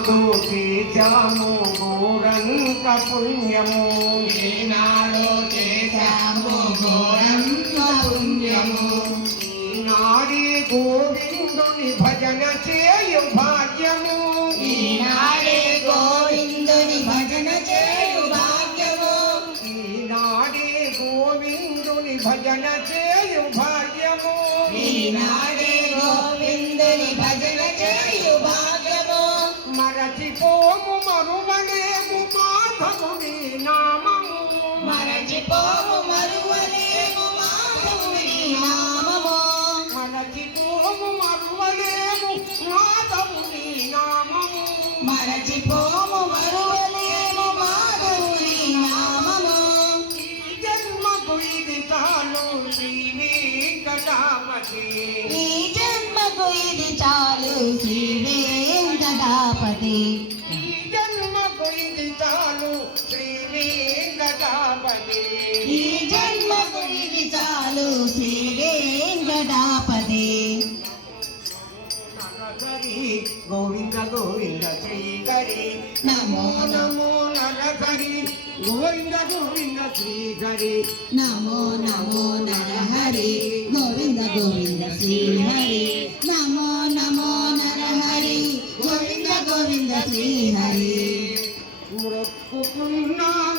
చేశాము గోరంత పుణ్యము ఈనాడు చేశాము గోరంత పుణ్యము ఈనాడే గోవిందుని భజన చేయు భాగ్యము ఈనాడే గోవిందుని భజన చేయు భాగ్యము ఈనాడే గోవిందుని భజన చేయు భాగ్యము ఈనాడే గోవిందుని భజన చేయు భాగ్యము మరచిపోము మరువలేము మాధవుని నామము మరచిపోము మరువలేము మాధవుని నామము మరచిపోము మరువలేము మాధవుని నామము మరచిపోము మరువలేము మాధవుని నామము ఈ జన్మకు ఇది చాలు శ్రీ వెంకటాపతి ఈ జన్మకు ఇది చాలు శ్రీ వెంకటాపతి ఈ జన్మకు ఇది చాలు శ్రీ వెంకటాపతి ఈ జన్మకు ఇది చాలు శ్రీ వెంకటాపతి నరహరి గోవింద గోవింద శ్రీహరి నమో నమో నరహరి గోవింద గోవింద శ్రీహరి నమో నమో నరహరి గోవింద గోవింద శ్రీహరి నమో నమో నరహరి గోవింద గోవింద శ్రీహరి మొక్కుకున్నాను